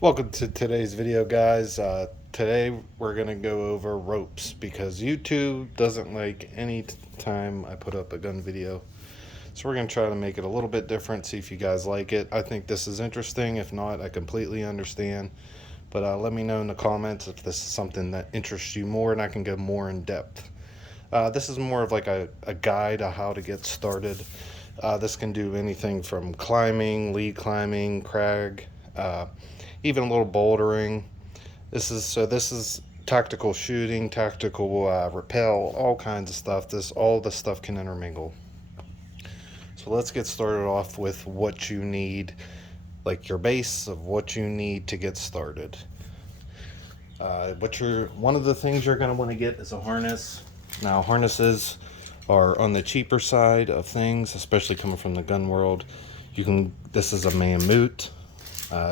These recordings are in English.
Welcome to today's video, guys. Today we're going to go over ropes because YouTube doesn't like any time I put up a gun video. So we're going to try to make it a little bit different, see if you guys like it. I think this is interesting. If not, I completely understand. But let me know in the comments if this is something that interests you more and I can go more in depth. This is more of like a guide on how to get started. This can do anything from climbing, lead climbing, crag, even a little bouldering. This is tactical shooting, tactical rappel, all kinds of stuff. All the stuff can intermingle. So let's get started off with what you need, like your base of what you need to get started. One of the things you're going to want to get is a harness. Now, harnesses are on the cheaper side of things, especially coming from the gun world. This is a Mammut.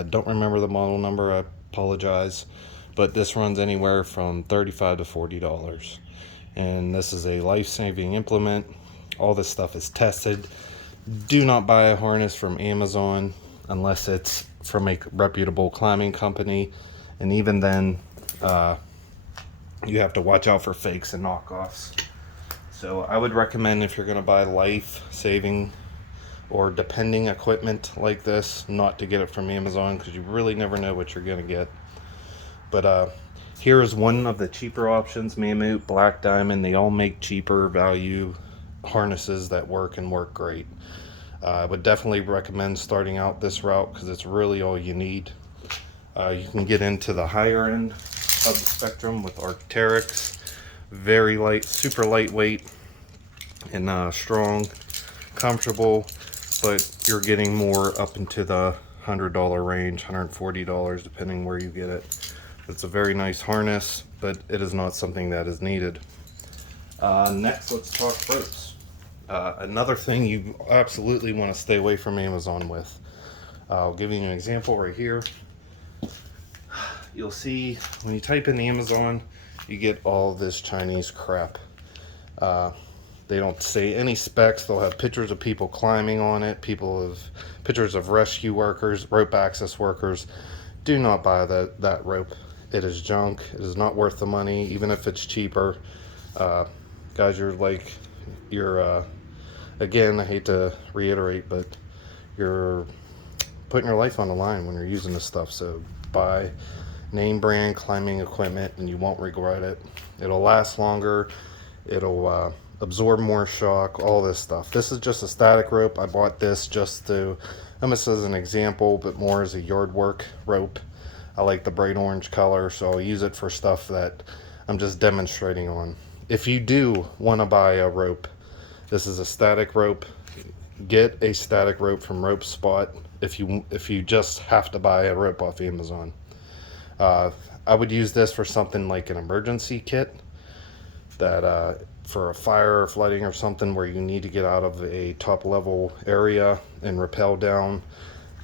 Don't remember the model number, I apologize, but this runs anywhere from $35 to $40. And this is a life-saving implement. All this stuff is tested. Do not buy a harness from Amazon unless it's from a reputable climbing company, and even then you have to watch out for fakes and knockoffs. So I would recommend, if you're going to buy life-saving or depending equipment like this, not to get it from Amazon, because you really never know what you're going to get. But here is one of the cheaper options: Mammut, Black Diamond. They all make cheaper value harnesses that work and work great. I would definitely recommend starting out this route because it's really all you need. You can get into the higher end of the spectrum with Arc'teryx. Very light, super lightweight and strong, comfortable, but you're getting more up into the $100 range, $140 depending where you get it. It's a very nice harness, but it is not something that is needed. Next, let's talk ropes. Another thing you absolutely want to stay away from Amazon with. I'll give you an example right here. You'll see when you type in Amazon, you get all this Chinese crap. They don't say any specs. They'll have pictures of people climbing on it, pictures of rescue workers, rope access workers. Do not buy that rope. It is junk. It is not worth the money, even if it's cheaper. Guys, again, I hate to reiterate, but you're putting your life on the line when you're using this stuff. So buy name brand climbing equipment and you won't regret it. It'll last longer. It'll absorb more shock, all this stuff. This is just a static rope. I bought this just almost as an example, but more as a yard work rope. I like the bright orange color, so I'll use it for stuff that I'm just demonstrating on. If you do want to buy a rope, this is a static rope. Get a static rope from Rope Spot if you just have to buy a rope off Amazon. I would use this for something like an emergency kit, that for a fire or flooding or something where you need to get out of a top level area and rappel down.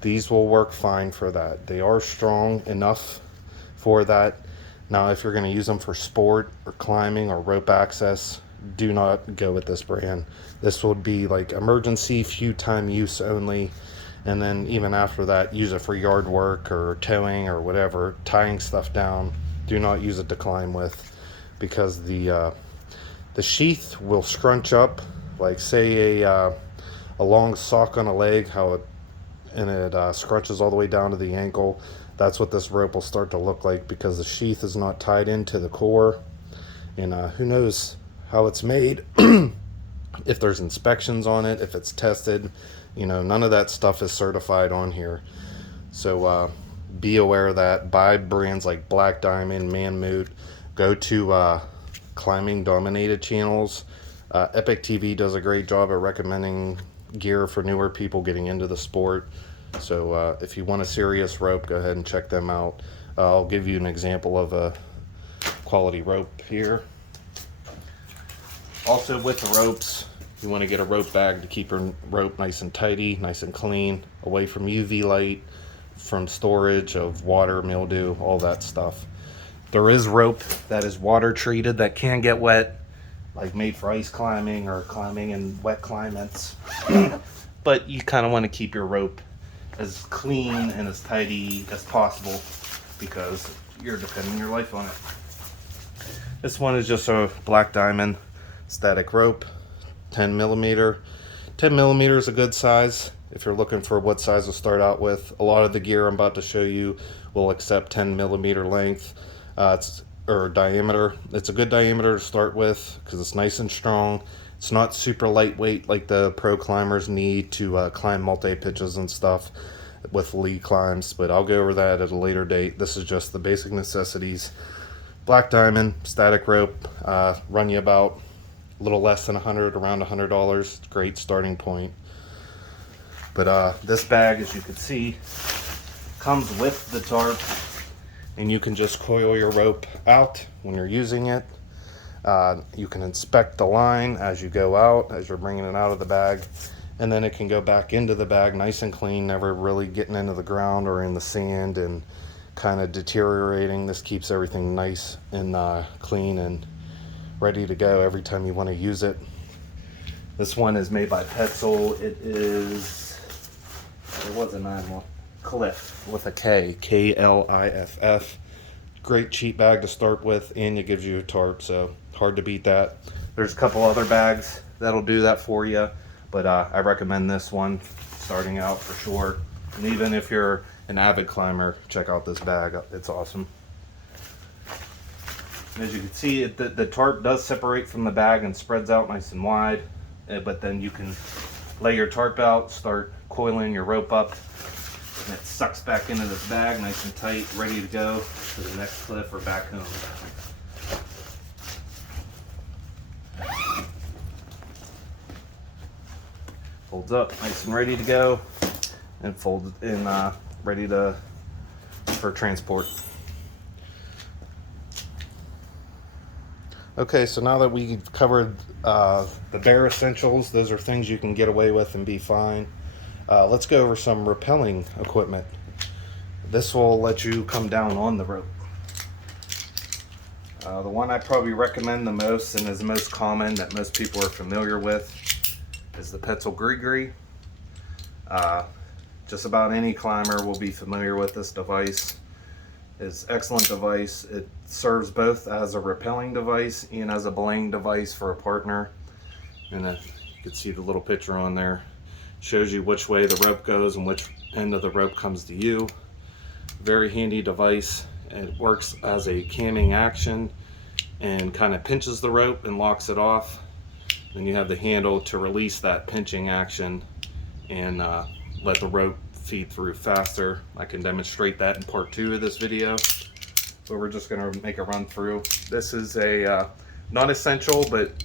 These will work fine for that. They are strong enough for that. Now, if you're going to use them for sport or climbing or rope access, do not go with this brand. This would be like emergency, few time use only, and then even after that, use it for yard work or towing or whatever, tying stuff down. Do not use it to climb with, because the sheath will scrunch up, like say a long sock on a leg, how it scrunches all the way down to the ankle. That's what this rope will start to look like, because the sheath is not tied into the core. And who knows how it's made, if there's inspections on it, if it's tested. None of that stuff is certified on here. So be aware of that. Buy brands like Black Diamond, Mammut. Go to climbing dominated channels. Epic TV does a great job at recommending gear for newer people getting into the sport. So if you want a serious rope, go ahead and check them out. I'll give you an example of a quality rope here. Also, with the ropes, you want to get a rope bag to keep your rope nice and tidy, nice and clean, away from UV light, from storage of water, mildew, all that stuff. There is rope that is water treated that can get wet, like made for ice climbing or climbing in wet climates. But you kind of want to keep your rope as clean and as tidy as possible because you're depending your life on it. This one is just a black diamond static rope, 10 millimeter. 10 millimeter is a good size if you're looking for what size to start out with. A lot of the gear I'm about to show you will accept 10 millimeter length or diameter. It's a good diameter to start with because it's nice and strong. It's not super lightweight like the pro climbers need to climb multi-pitches and stuff with lead climbs, but I'll go over that at a later date. This is just the basic necessities. Black diamond, static rope, run you about a little less than $100, around $100. Great starting point. But this bag, as you can see, comes with the tarp, and you can just coil your rope out when you're using it. You can inspect the line as you go out, as you're bringing it out of the bag, and then it can go back into the bag nice and clean, never really getting into the ground or in the sand and kind of deteriorating. This keeps everything nice and clean and ready to go every time you want to use it. This one is made by Petzl. It is, there was a 9-1, Cliff with a K, K-L-I-F-F. Great cheap bag to start with, and it gives you a tarp, so hard to beat that. There's a couple other bags that'll do that for you, but I recommend this one starting out for sure. And even if you're an avid climber, check out this bag. It's awesome. As you can see, the tarp does separate from the bag and spreads out nice and wide, but then you can lay your tarp out, start coiling your rope up, and it sucks back into this bag nice and tight, ready to go to the next cliff or back home. Folds up nice and ready to go, and folded in ready for transport. Okay, so now that we've covered the bare essentials, those are things you can get away with and be fine. Let's go over some rappelling equipment. This will let you come down on the rope. The one I probably recommend the most and is the most common that most people are familiar with is the Petzl Gree. Just about any climber will be familiar with this device. It's an excellent device. It serves both as a rappelling device and as a belaying device for a partner. And you can see the little picture on there. Shows you which way the rope goes and which end of the rope comes to you. Very handy device. It works as a camming action and kind of pinches the rope and locks it off. Then you have the handle to release that pinching action and let the rope feed through faster. I can demonstrate that in part 2 of this video, but we're just going to make a run through. This is a not essential, but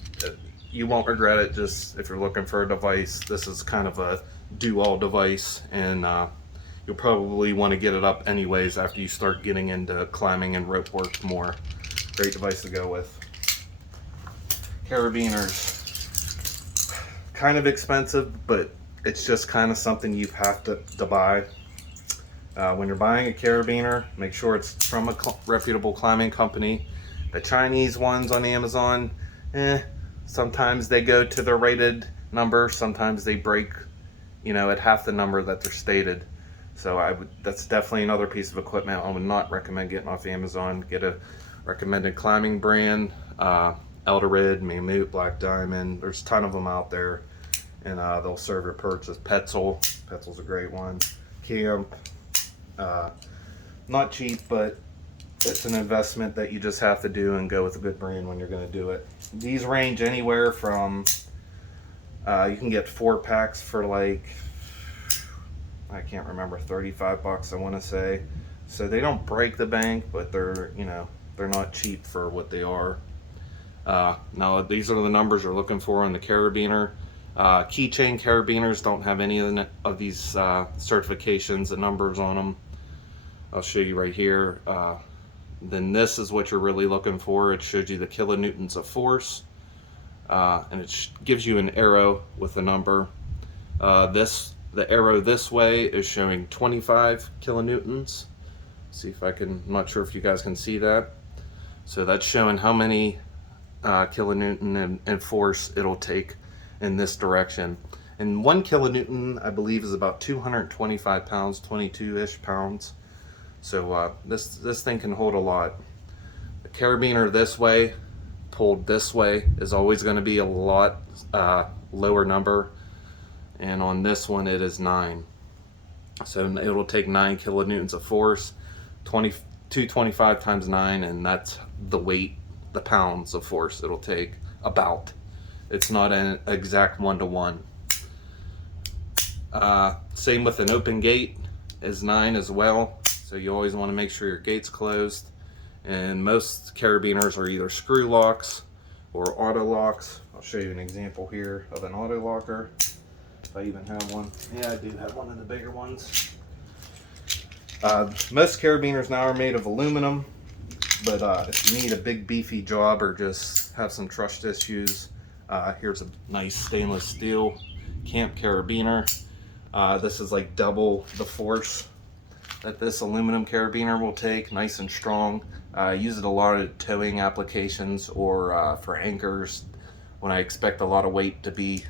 you won't regret it. Just if you're looking for a device, this is kind of a do-all device, and you'll probably want to get it up anyways after you start getting into climbing and rope work more. Great device to go with. Carabiners, kind of expensive, but it's just kind of something you have to buy. When you're buying a carabiner, make sure it's from a reputable climbing company. The Chinese ones on Amazon, sometimes they go to their rated number, sometimes they break, at half the number that they're stated. So that's definitely another piece of equipment I would not recommend getting off Amazon. Get a recommended climbing brand, Eldorid, Mammut, Black Diamond. There's a ton of them out there, and they'll serve your purchase. Petzl's a great one. Camp, not cheap, but it's an investment that you just have to do and go with a good brand when you're going to do it. These range anywhere from, you can get 4 packs for like, I can't remember, 35 bucks I want to say. So they don't break the bank, but they're, they're not cheap for what they are. Now these are the numbers you're looking for on the carabiner. Keychain carabiners don't have any of these certifications and numbers on them. I'll show you right here. Then this is what you're really looking for. It shows you the kilonewtons of force, and it gives you an arrow with a number. The arrow this way is showing 25 kilonewtons. See if I can, I'm not sure if you guys can see that. So that's showing how many kilonewton and force it'll take in this direction. And 1 kilonewton, I believe, is about 225 pounds, 22-ish pounds. So this thing can hold a lot. The carabiner this way, pulled this way, is always going to be a lot lower number. And on this one, it is 9. So it'll take 9 kilonewtons of force, 225 times 9, and that's the weight, the pounds of force it'll take, about. It's not an exact 1-to-1. Same with an open gate, is 9 as well. So you always want to make sure your gate's closed. And most carabiners are either screw locks or auto locks. I'll show you an example here of an auto locker. If I even have one. Yeah, I do have one of the bigger ones. Most carabiners now are made of aluminum, but if you need a big beefy job or just have some trust issues, here's a nice stainless steel camp carabiner. This is like double the force that this aluminum carabiner will take, nice and strong. I use it a lot at towing applications or for anchors when I expect a lot of weight to be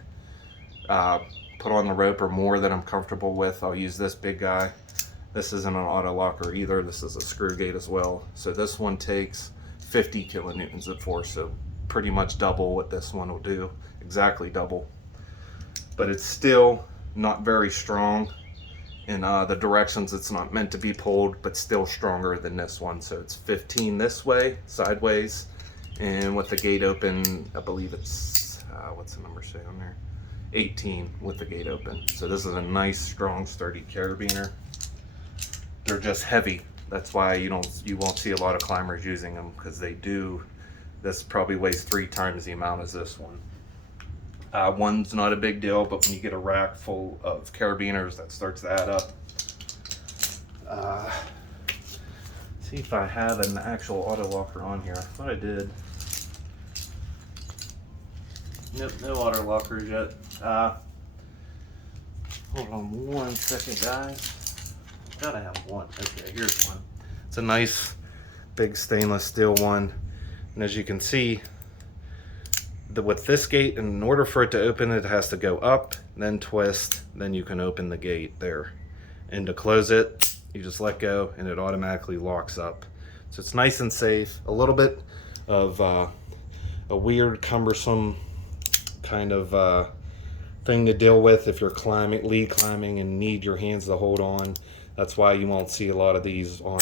put on the rope or more than I'm comfortable with. I'll use this big guy. This isn't an auto locker either. This is a screw gate as well. So this one takes 50 kilonewtons of force, so pretty much double what this one will do, exactly double. But it's still not very strong in the directions it's not meant to be pulled, but still stronger than this one. So it's 15 this way, sideways, and with the gate open, I believe it's, what's the number say on there? 18 with the gate open. So this is a nice, strong, sturdy carabiner. They're just heavy. That's why you won't see a lot of climbers using them, because they do. This probably weighs 3 times the amount as this one. One's not a big deal, but when you get a rack full of carabiners, that starts to add up. See if I have an actual auto locker on here. I thought I did. Nope, no auto lockers yet. Hold on one second, guys. Gotta have one. Okay, here's one. It's a nice big stainless steel one, and as you can see, with this gate, in order for it to open, it has to go up, then twist, then you can open the gate there. And to close it, you just let go and it automatically locks up. So it's nice and safe. A little bit of a weird, cumbersome kind of thing to deal with if you're lead climbing and need your hands to hold on. That's why you won't see a lot of these on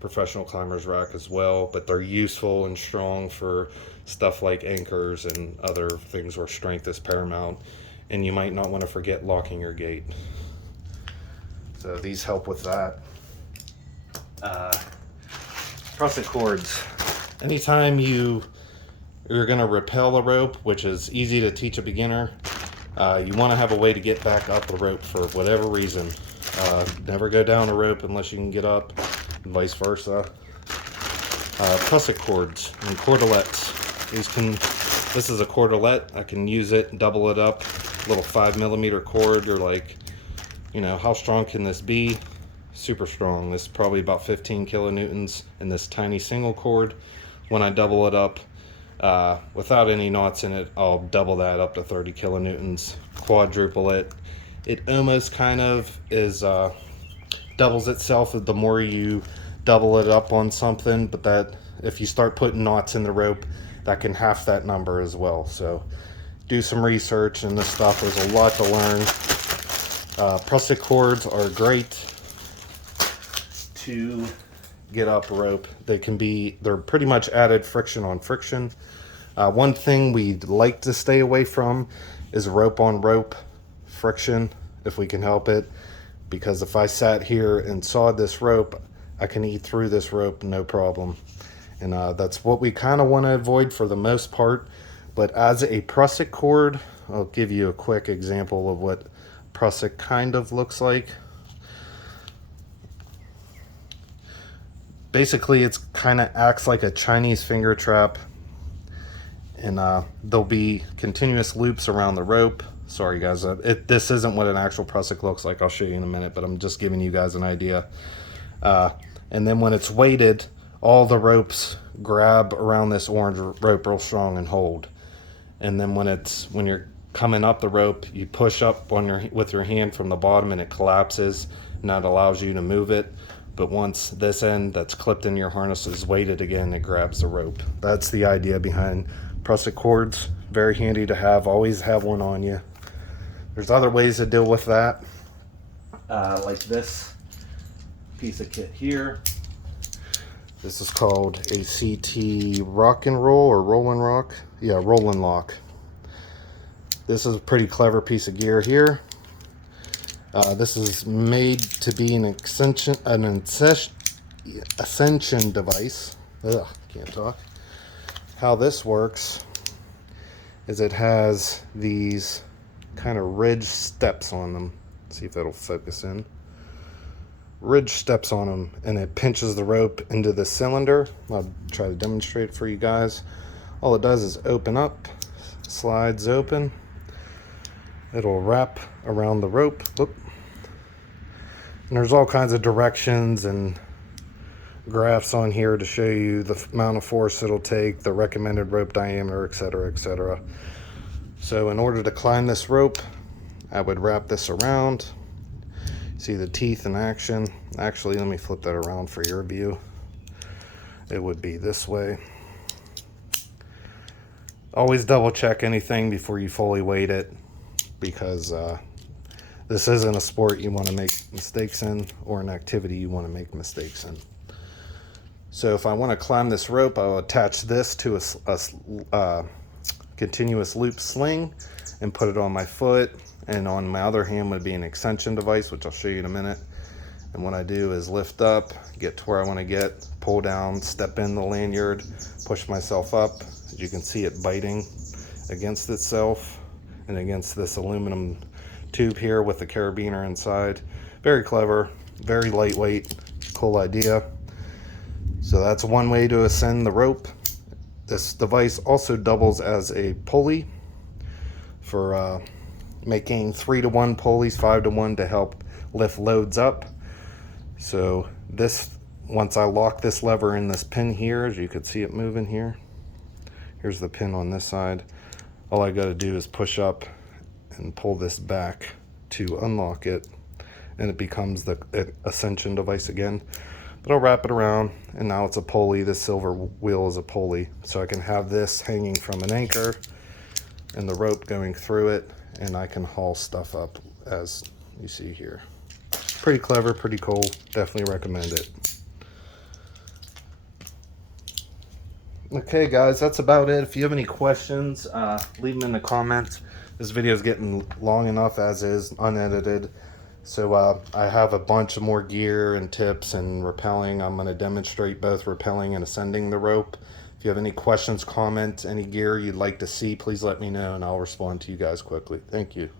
professional climbers rack as well, but they're useful and strong for stuff like anchors and other things where strength is paramount, and you might not want to forget locking your gate. So these help with that. Prusik cords. Anytime you're going to rappel a rope, which is easy to teach a beginner, you want to have a way to get back up the rope for whatever reason. Never go down a rope unless you can get up, and vice versa. Prusik cords and cordelettes. This is a cordelette. I can use it and double it up. Little 5mm cord. You're like, how strong can this be? Super strong. This is probably about 15 kilonewtons in this tiny single cord. When I double it up, without any knots in it, I'll double that up to 30 kilonewtons, quadruple it. It almost kind of is doubles itself the more you double it up on something, but that if you start putting knots in the rope, that can half that number as well. So do some research and this stuff. There's a lot to learn. Prusik cords are great to get up rope. They're pretty much added friction on friction. One thing we'd like to stay away from is rope on rope friction if we can help it, because if I sat here and sawed this rope, I can eat through this rope no problem. And that's what we kind of want to avoid for the most part. But as a prusik cord, I'll give you a quick example of what prusik kind of looks like. Basically, it's kind of acts like a Chinese finger trap, and there'll be continuous loops around the rope. Sorry guys, this isn't what an actual prusik looks like. I'll show you in a minute, but I'm just giving you guys an idea. And then when it's weighted, all the ropes grab around this orange rope real strong and hold. And then when you're coming up the rope, you push up on with your hand from the bottom and it collapses, and that allows you to move it. But once this end that's clipped in your harness is weighted again, it grabs the rope. That's the idea behind prusik cords. Very handy to have. Always have one on you. There's other ways to deal with that, like this piece of kit here. This is called a CT rock and roll, or roll and rock. Yeah, roll and lock. This is a pretty clever piece of gear here. This is made to be an ascension device. Ugh, can't talk. How this works is it has these kind of ridge steps on them. Let's see if that'll focus in. Ridge steps on them, and it pinches the rope into the cylinder. I'll try to demonstrate it for you guys. All it does is open up, slides open. It'll wrap around the rope. Whoop. And there's all kinds of directions and graphs on here to show you the amount of force it'll take, the recommended rope diameter, etc., etc. So in order to climb this rope, I would wrap this around. See the teeth in action. Actually, let me flip that around for your view. It would be this way. Always double check anything before you fully weight it, because this isn't a sport you want to make mistakes in, or an activity you want to make mistakes in. So if I want to climb this rope, I'll attach this to a continuous loop sling and put it on my foot, and on my other hand would be an extension device, which I'll show you in a minute. And what I do is lift up, get to where I want to get, pull down, step in the lanyard, push myself up. As you can see, it biting against itself and against this aluminum tube here with the carabiner inside. Very clever, very lightweight, cool idea. So that's one way to ascend the rope. This device also doubles as a pulley for making 3-to-1 pulleys, 5-to-1 to help lift loads up. So this, once I lock this lever in this pin here, as you can see it moving here, here's the pin on this side. All I got to do is push up and pull this back to unlock it, and it becomes the ascension device again. But I'll wrap it around, and now it's a pulley. This silver wheel is a pulley, so I can have this hanging from an anchor and the rope going through it, and I can haul stuff up as you see here. Pretty clever, pretty cool. Definitely recommend it. Okay guys, that's about it. If you have any questions, leave them in the comments. This video is getting long enough as is, unedited. So I have a bunch of more gear and tips and rappelling. I'm going to demonstrate both rappelling and ascending the rope. If you have any questions, comments, any gear you'd like to see, please let me know and I'll respond to you guys quickly. Thank you.